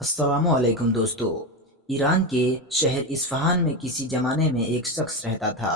السلام علیکم دوستو۔ ایران کے شہر اصفہان میں کسی زمانے میں ایک شخص رہتا تھا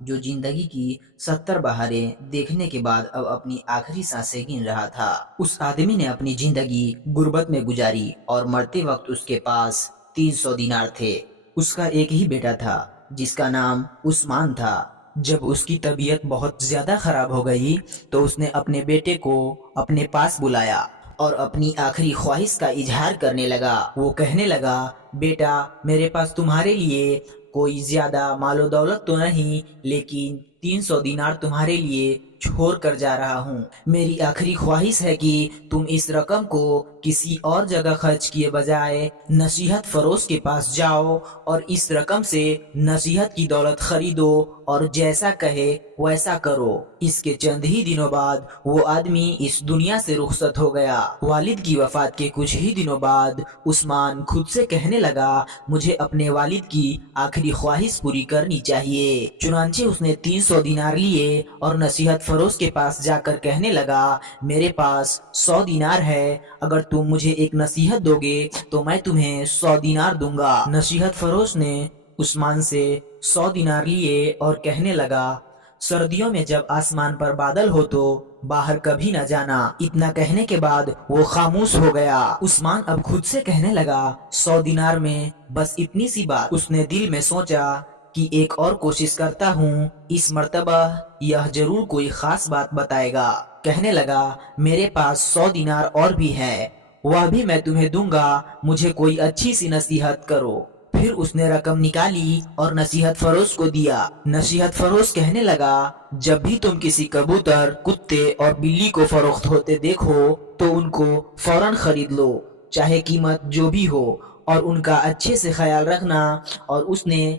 جو زندگی کی 70 بہاریں دیکھنے کے بعد اب اپنی آخری سانسیں گن رہا تھا۔ اس آدمی نے اپنی زندگی غربت میں گزاری اور مرتے وقت اس کے پاس 300 دینار تھے۔ اس کا ایک ہی بیٹا تھا جس کا نام عثمان تھا۔ جب اس کی طبیعت بہت زیادہ خراب ہو گئی تو اس نے اپنے بیٹے کو اپنے پاس بلایا اور اپنی آخری خواہش کا اظہار کرنے لگا۔ وہ کہنے لگا، بیٹا، میرے پاس تمہارے لیے کوئی زیادہ مال و دولت تو نہیں، لیکن 300 دینار تمہارے لیے چھوڑ کر جا رہا ہوں۔ میری آخری خواہش ہے کہ تم اس رقم کو کسی اور جگہ خرچ کیے بجائے نصیحت فروش کے پاس جاؤ اور اس رقم سے نصیحت کی دولت خریدو اور جیسا کہے ویسا کرو۔ اس کے چند ہی دنوں بعد وہ آدمی اس دنیا سے رخصت ہو گیا۔ والد کی وفات کے کچھ ہی دنوں بعد عثمان خود سے کہنے لگا، مجھے اپنے والد کی آخری خواہش پوری کرنی چاہیے۔ چنانچہ اس نے 300 دینار لیے اور نصیحت فروش کے پاس جا کر کہنے لگا، میرے پاس 100 دینار ہے، اگر تم مجھے ایک نصیحت دو گے تو میں تمہیں 100 دینار دوں گا۔ نصیحت فروش نے عثمان سے 100 دینار لیے اور کہنے لگا، سردیوں میں جب آسمان پر بادل ہو تو باہر کبھی نہ جانا۔ اتنا کہنے کے بعد وہ خاموش ہو گیا۔ عثمان اب خود سے کہنے لگا، 100 دینار میں بس اتنی سی بات۔ اس نے دل میں سوچا کہ ایک اور کوشش کرتا ہوں، اس مرتبہ یہ ضرور کوئی خاص بات بتائے گا۔ کہنے لگا، میرے پاس 100 دینار اور بھی ہے، وہ بھی میں تمہیں دوں گا، مجھے کوئی اچھی سی نصیحت کرو۔ پھر اس نے رقم نکالی اور نصیحت فروش کو دیا۔ نصیحت فروش کہنے لگا، جب بھی تم کسی کبوتر، کتے اور بلی کو فروخت ہوتے دیکھو تو ان کو فوراً خرید لو، چاہے قیمت جو بھی ہو، اور ان کا اچھے سے خیال رکھنا۔ اور اس نے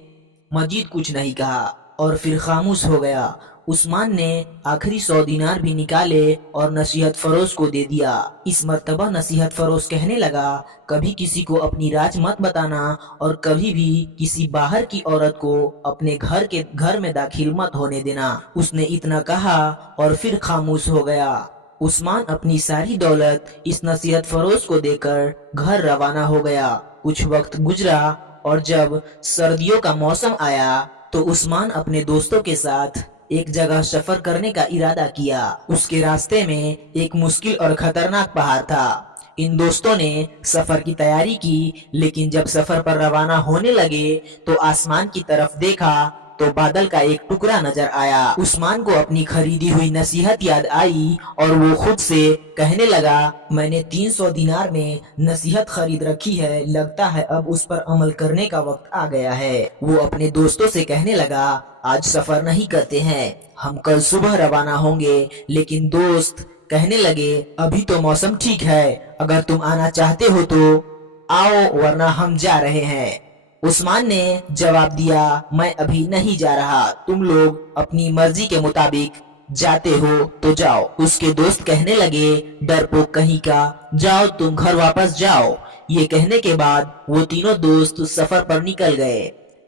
مزید کچھ نہیں کہا اور پھر خاموش ہو گیا۔ عثمان نے آخری 100 دینار بھی نکالے اور نصیحت فروش کو دے دیا۔ اس مرتبہ نصیحت فروش کہنے لگا، کبھی کسی کو اپنی راز مت بتانا اور کبھی بھی کسی باہر کی عورت کو اپنے گھر میں داخل مت ہونے دینا۔ اس نے اتنا کہا اور پھر خاموش ہو گیا۔ عثمان اپنی ساری دولت اس نصیحت فروش کو دے کر گھر روانہ ہو گیا۔ کچھ وقت گزرا اور جب سردیوں کا موسم آیا تو عثمان اپنے دوستوں کے ساتھ ایک جگہ سفر کرنے کا ارادہ کیا۔ اس کے راستے میں ایک مشکل اور خطرناک پہاڑ تھا۔ ان دوستوں نے سفر کی تیاری کی، لیکن جب سفر پر روانہ ہونے لگے تو آسمان کی طرف دیکھا تو بادل کا ایک ٹکڑا نظر آیا۔ عثمان کو اپنی خریدی ہوئی نصیحت یاد آئی اور وہ خود سے کہنے لگا، میں نے 300 دینار میں نصیحت خرید رکھی ہے، لگتا ہے اب اس پر عمل کرنے کا وقت آ گیا ہے۔ وہ اپنے دوستوں سے کہنے لگا، آج سفر نہیں کرتے ہیں، ہم کل صبح روانہ ہوں گے۔ لیکن دوست کہنے لگے، ابھی تو موسم ٹھیک ہے، اگر تم آنا چاہتے ہو تو آؤ، ورنہ ہم جا رہے ہیں۔ عثمان نے جواب دیا، میں ابھی نہیں جا رہا، تم لوگ اپنی مرضی کے مطابق جاتے ہو تو جاؤ۔ اس کے دوست کہنے لگے، ڈرپوک کہیں کا، جاؤ تم گھر واپس جاؤ۔ یہ کہنے کے بعد وہ تینوں دوست سفر پر نکل گئے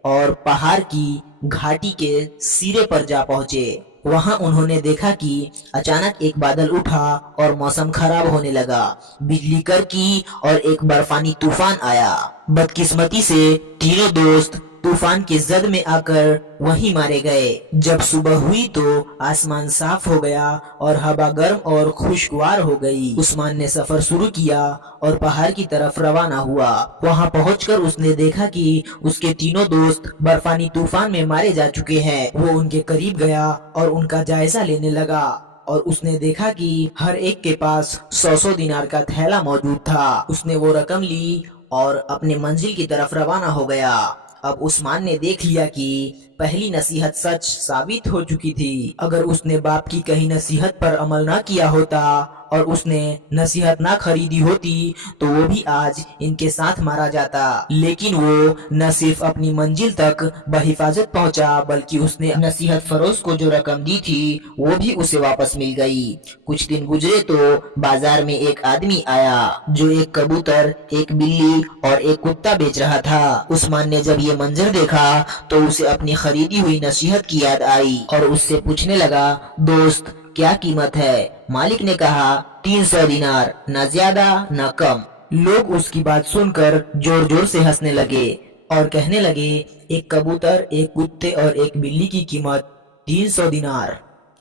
اور پہاڑ کی گھاٹی کے سرے پر جا پہنچے۔ وہاں انہوں نے دیکھا کہ اچانک ایک بادل اٹھا اور موسم خراب ہونے لگا، بجلی کڑکی اور ایک برفانی طوفان آیا۔ بدقسمتی سے تینوں دوست طوفان کی زد میں آ کر وہیں مارے گئے۔ جب صبح ہوئی تو آسمان صاف ہو گیا اور ہوا گرم اور خوشگوار ہو گئی۔ عثمان نے سفر شروع کیا اور پہاڑ کی طرف روانہ ہوا۔ وہاں پہنچ کر اس نے دیکھا کہ اس کے تینوں دوست برفانی طوفان میں مارے جا چکے ہیں۔ وہ ان کے قریب گیا اور ان کا جائزہ لینے لگا اور اس نے دیکھا کہ ہر ایک کے پاس 100 دینار کا تھیلا موجود تھا۔ اس نے وہ رقم لی اور اپنے منزل کی طرف روانہ ہو گیا۔ اب عثمان نے دیکھ لیا کہ پہلی نصیحت سچ ثابت ہو چکی تھی۔ اگر اس نے باپ کی کہی نصیحت پر عمل نہ کیا ہوتا اور اس نے نصیحت نہ خریدی ہوتی تو وہ بھی آج ان کے ساتھ مارا جاتا۔ لیکن وہ نہ صرف اپنی منزل تک بحفاظت پہنچا بلکہ اس نے نصیحت فروش کو جو رقم دی تھی وہ بھی اسے واپس مل گئی۔ کچھ دن گزرے تو بازار میں ایک آدمی آیا جو ایک کبوتر، ایک بلی اور ایک کتا بیچ رہا تھا۔ عثمان نے جب یہ منظر دیکھا تو اسے اپنی خریدی ہوئی نصیحت کی یاد آئی اور اس سے پوچھنے لگا، دوست کیا قیمت ہے؟ مالک نے کہا، 300 دینار، نہ زیادہ نہ کم۔ لوگ اس کی بات سن کر زور زور سے ہنسنے لگے اور کہنے لگے، ایک کبوتر، ایک کتے اور ایک بلی کی قیمت 300 دینار،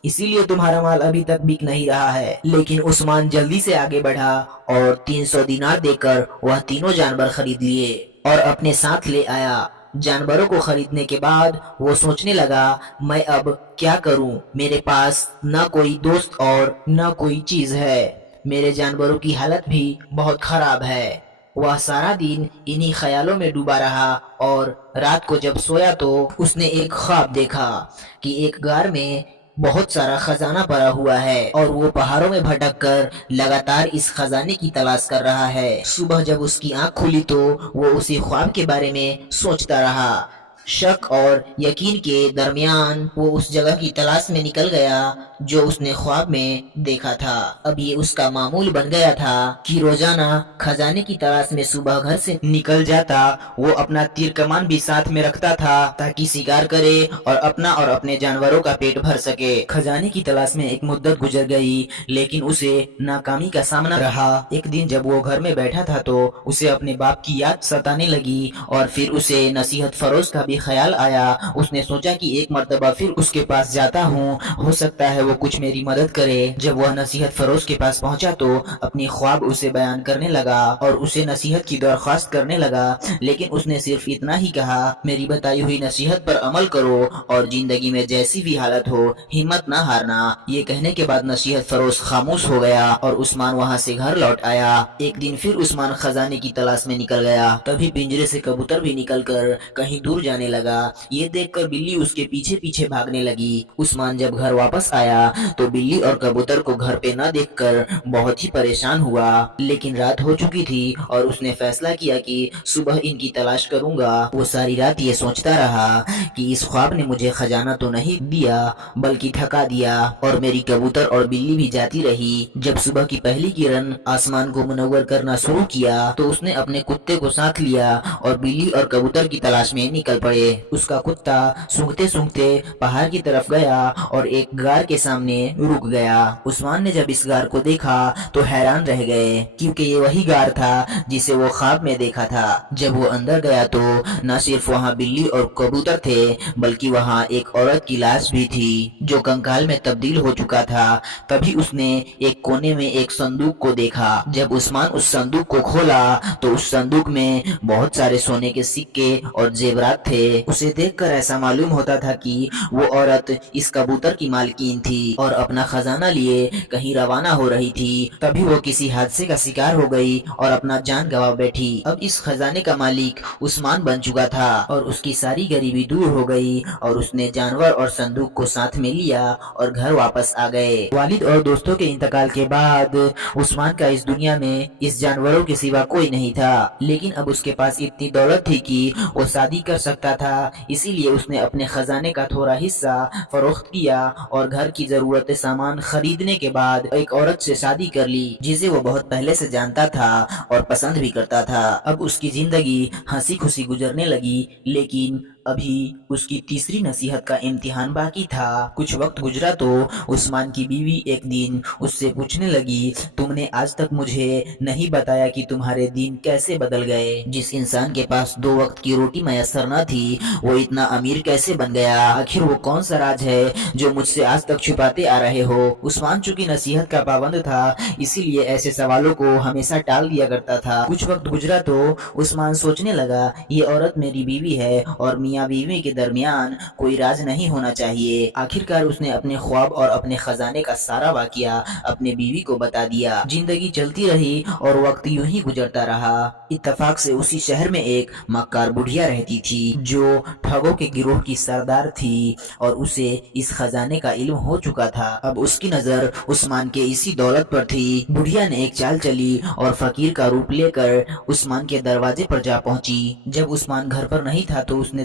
اسی لیے تمہارا مال ابھی تک بک نہیں رہا ہے۔ لیکن عثمان جلدی سے آگے بڑھا اور 300 دینار دے کر وہ تینوں جانور خرید لیے اور اپنے ساتھ لے آیا۔ جانوروں کو خریدنے کے بعد وہ سوچنے لگا، میں اب کیا کروں؟ میرے پاس نہ کوئی دوست اور نہ کوئی چیز ہے، میرے جانوروں کی حالت بھی بہت خراب ہے۔ وہ سارا دن انہی خیالوں میں ڈوبا رہا اور رات کو جب سویا تو اس نے ایک خواب دیکھا کہ ایک غار میں بہت سارا خزانہ پڑا ہوا ہے اور وہ پہاڑوں میں بھٹک کر لگاتار اس خزانے کی تلاش کر رہا ہے۔ صبح جب اس کی آنکھ کھلی تو وہ اسی خواب کے بارے میں سوچتا رہا۔ شک اور یقین کے درمیان وہ اس جگہ کی تلاش میں نکل گیا جو اس نے خواب میں دیکھا تھا۔ اب یہ اس کا معمول بن گیا تھا کہ روزانہ خزانے کی تلاش میں صبح گھر سے نکل جاتا۔ وہ اپنا تیر کمان بھی ساتھ میں رکھتا تھا تاکہ شکار کرے اور اپنا اور اپنے جانوروں کا پیٹ بھر سکے۔ خزانے کی تلاش میں ایک مدت گزر گئی لیکن اسے ناکامی کا سامنا رہا۔ ایک دن جب وہ گھر میں بیٹھا تھا تو اسے اپنے باپ کی یاد ستانے لگی اور پھر اسے نصیحت فروش کا بھی خیال آیا۔ اس نے سوچا کہ ایک مرتبہ پھر اس کے پاس جاتا ہوں، ہو سکتا ہے وہ کچھ میری مدد کرے۔ جب وہ نصیحت فروش کے پاس پہنچا تو اپنی خواب اسے بیان کرنے لگا اور اسے نصیحت کی درخواست کرنے لگا، لیکن اس نے صرف اتنا ہی کہا، میری بتائی ہوئی نصیحت پر عمل کرو اور زندگی میں جیسی بھی حالت ہو ہمت نہ ہارنا۔ یہ کہنے کے بعد نصیحت فروش خاموش ہو گیا اور عثمان وہاں سے گھر لوٹ آیا۔ ایک دن پھر عثمان خزانے کی تلاش میں نکل گیا، تبھی پنجرے سے کبوتر بھی نکل کر کہیں دور جانے لگا۔ یہ دیکھ کر بلی اس کے پیچھے پیچھے بھاگنے لگی۔ عثمان جب گھر واپس آیا تو بلی اور کبوتر کو گھر پہ نہ دیکھ کر بہت ہی پریشان ہوا، لیکن رات ہو چکی تھی اور اس نے فیصلہ کیا کہ صبح ان کی تلاش کروں گا۔ وہ ساری رات یہ سوچتا رہا کہ اس خواب نے مجھے خزانہ تو نہیں دیا بلکہ تھکا دیا، اور میری کبوتر اور بلی بھی جاتی رہی۔ جب صبح کی پہلی کرن آسمان کو منور کرنا شروع کیا تو اس نے اپنے کتے کو ساتھ لیا اور بلی اور کبوتر کی تلاش میں نکل پڑے۔ اس کا کتا سونگھتے سونگھتے پہاڑ کی طرف گیا اور ایک غار کے سامنے رک گیا۔ عثمان نے جب اس غار کو دیکھا تو حیران رہ گئے کیونکہ یہ وہی غار تھا جسے وہ خواب میں دیکھا تھا۔ جب وہ اندر گیا تو نہ صرف وہاں بلی اور کبوتر تھے بلکہ وہاں ایک عورت کی لاش بھی تھی جو کنکال میں تبدیل ہو چکا تھا۔ تبھی اس نے ایک کونے میں ایک صندوق کو دیکھا۔ جب عثمان اس صندوق کو کھولا تو اس صندوق میں بہت سارے سونے کے سکے اور زیورات تھے۔ اسے دیکھ کر ایسا معلوم ہوتا تھا کہ وہ عورت اس کبوتر کی مالکین تھی اور اپنا خزانہ لیے کہیں روانہ ہو رہی تھی۔ تبھی وہ کسی حادثے کا شکار ہو گئی اور اپنا جان گنوا بیٹھی۔ اب اس خزانے کا مالک عثمان بن چکا تھا اور اس کی ساری غریبی دور ہو گئی اور اس نے جانور اور صندوق کو ساتھ میں لیا اور گھر واپس آ گئے۔ والد اور دوستوں کے انتقال کے بعد عثمان کا اس دنیا میں اس جانوروں کے سوا کوئی نہیں تھا، لیکن اب اس کے پاس اتنی دولت تھی کہ وہ شادی کر سکتا تھا، اسی لیے اس نے اپنے خزانے کا تھوڑا حصہ فروخت کیا اور گھر کی ضرورت سامان خریدنے کے بعد ایک عورت سے شادی کر لی جسے وہ بہت پہلے سے جانتا تھا اور پسند بھی کرتا تھا۔ اب اس کی زندگی ہنسی خوشی گزرنے لگی، لیکن ابھی اس کی تیسری نصیحت کا امتحان باقی تھا۔ کچھ وقت گزرا تو عثمان کی بیوی ایک دن اس سے پوچھنے لگی، تم نے آج تک مجھے نہیں بتایا کہ تمہارے دن کیسے بدل گئے؟ جس انسان کے پاس 2 وقت کی روٹی میسر نہ تھی وہ اتنا امیر کیسے بن گیا؟ آخر وہ کون سا راز ہے جو مجھ سے آج تک چھپاتے آ رہے ہو؟ عثمان چونکہ نصیحت کا پابند تھا اسی لیے ایسے سوالوں کو ہمیشہ ٹال دیا کرتا تھا۔ کچھ وقت گزرا تو عثمان سوچنے لگا، یہ عورت میری بیوی ہے اور میاں بیوی کے درمیان کوئی راز نہیں ہونا چاہیے۔ آخرکار اس نے اپنے خواب اور اپنے خزانے کا سارا واقعہ اپنے بیوی کو بتا دیا۔ زندگی چلتی رہی اور وقت یوں ہی گزرتا رہا۔ اتفاق سے اسی شہر میں ایک مکار بڑھیا رہتی تھی جو ٹھگوں کے گروہ کی سردار تھی اور اسے اس خزانے کا علم ہو چکا تھا۔ اب اس کی نظر عثمان کے اسی دولت پر تھی۔ بڑھیا نے ایک چال چلی اور فقیر کا روپ لے کر عثمان کے دروازے پر جا پہنچی۔ جب عثمان گھر پر نہیں تھا تو اس نے